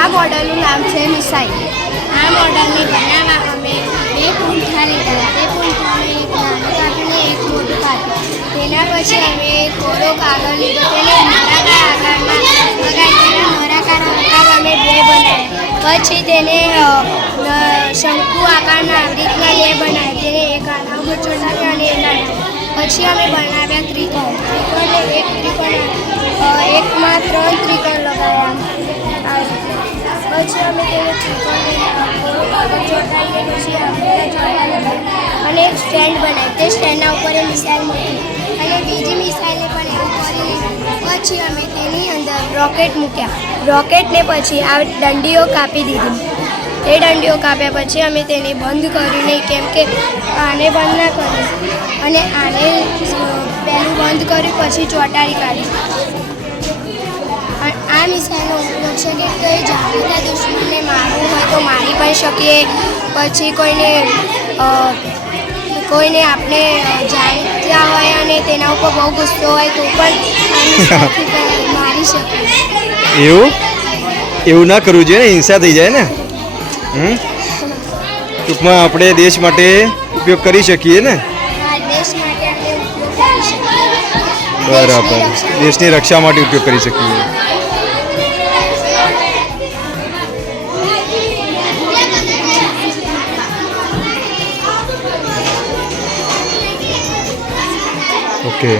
આ મોડલનું નામ છે મિસાઇલ. આ મોડલને બનાવવા અમે 2 પૂંઠા લીધા. તે પૂંઠાને એક નાનું કાપીને એક મોટું કાપ્યું. તેના પછી અમે થોડો કાગળ લીધો, તેને નળાકાર આકારમાં નળાકાર આકાર અમે 2 બનાવ્યા. પછી તેને શંકુ આકારના આવી રીતના 2 બનાવ્યા. તેને એક આના ઉપર ચોટાડ્યા અને એક આના. પછી અમે બનાવ્યા ત્રિકોણ. ત્રિકોણને એક ત્રિકોણ એકમાં 3 ત્રિકોણ લગાવ્યા. પછી અમે તેને ત્રિકોણને થોડું કાગળ ચોંટાડીને પછી આપણે અને એક સ્ટેન્ડ બનાવ્યું. તે સ્ટેન્ડના ઉપર એ મિસાઇલ મૂકી અને બીજી મિસાઇલને પણ એવું કરીને પછી અમે તેની અંદર રોકેટ મૂક્યા. રોકેટને પછી આ દંડીઓ કાપી દીધી. એ દંડીઓ કાપ્યા પછી અમે તેને બંધ કર્યું નહીં, કેમ કે આને બંધ ના કર્યું અને આને પહેલું બંધ કર્યું પછી ચોંટાડી કાઢી. આ મિસાઇલનો ઉપયોગ છે કે કોઈ જાણીતા દુશ્મનને મારવું હોય તો મારી પણ શકીએ. પછી કોઈને આપણે જાણતા હોય અને તેના ઉપર બહુ ગુસ્સો હોય તો પણ આ મિસાઇલથી મારી શકીએ. એવું ના કરવું જોઈએ ને, હિંસા થઈ જાય ને. ટૂંકમાં આપણે દેશ માટે ઉપયોગ કરી શકીએ ને. દેશ માટે આપણે ઉપયોગ કરી શકીએ. બરાબર, દેશની રક્ષા માટે ઉપયોગ કરી શકીએ. ઓકે.